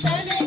谁谁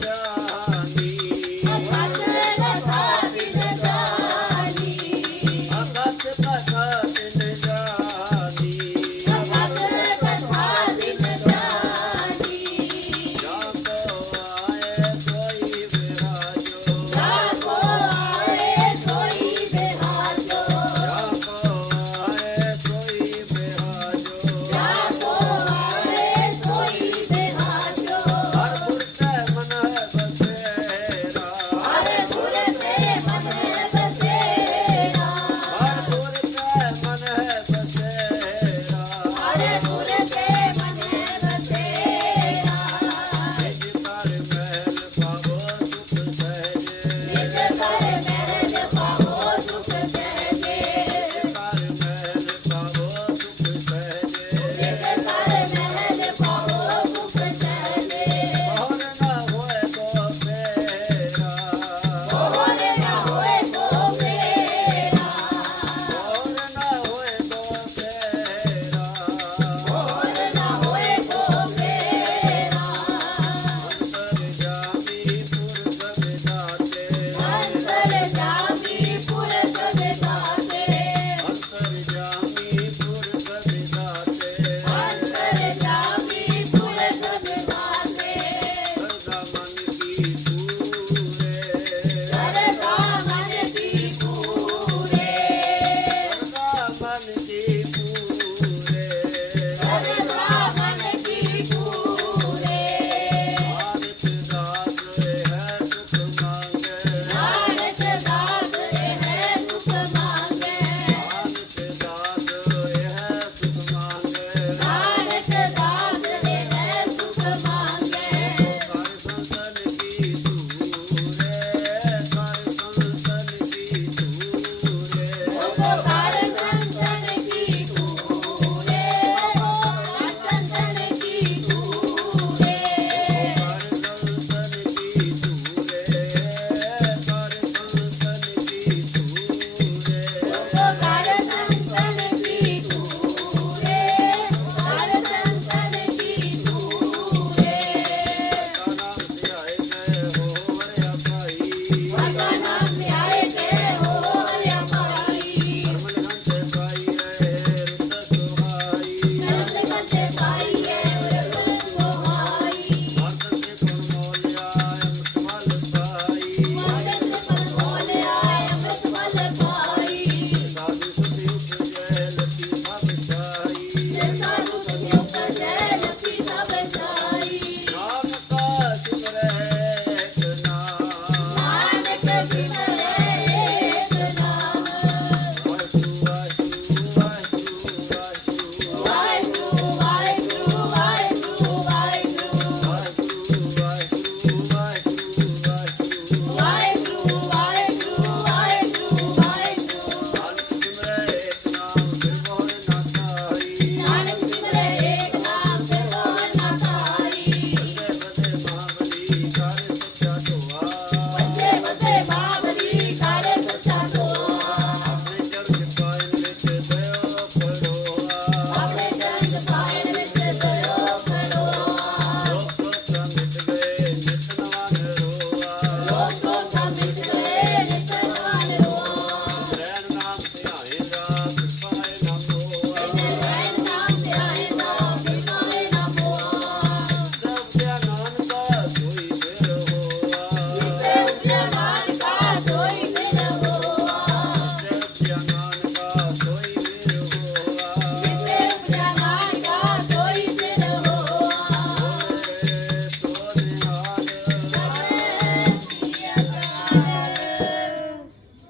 Yeah.